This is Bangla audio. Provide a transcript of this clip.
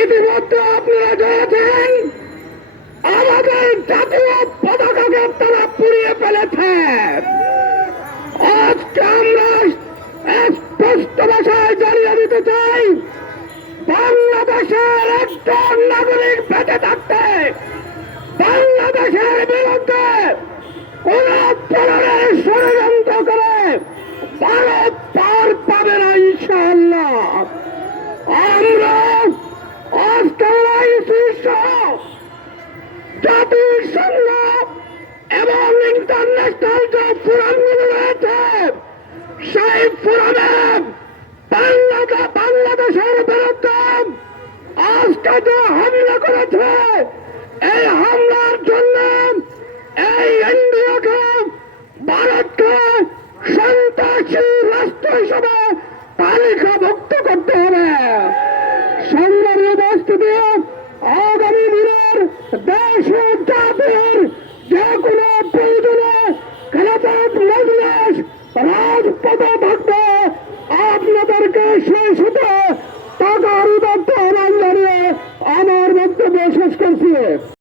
ইতিমধ্যে আপনারা জেনেছেন আমাদের জাতীয় পতাকাকে তারা পুড়িয়ে ফেলেছে। আজকে আমরা স্পষ্ট ভাষায় জানিয়ে দিতে চাই, বাংলাদেশের একজন নাগরিক বেঁচে থাকতে বাংলাদেশের বিরুদ্ধে কোন ধরনের ষড়যন্ত্র করে ভারত পার পাবে না, ইনশাআল্লাহ। আমরা এই শীর্ষ জাতিসংঘ এবং ইন্টারন্যাশনাল যে ফোরামগুলো রয়েছে, সেই ফোরামে বাংলাদেশ বাংলাদেশের বিরুদ্ধে আজকে যে হামলা করেছে, এই হামলার জন্য এই ইন্ডিয়াকে ভারতকে সন্ত্রাসী রাষ্ট্র হিসেবে তালিকাভুক্ত করতে হবে। যে কোনো প্রয়োজনে খেলাফত মজলিস রাজপথে থাকবে। আপনাদেরকে সেই সুযোগ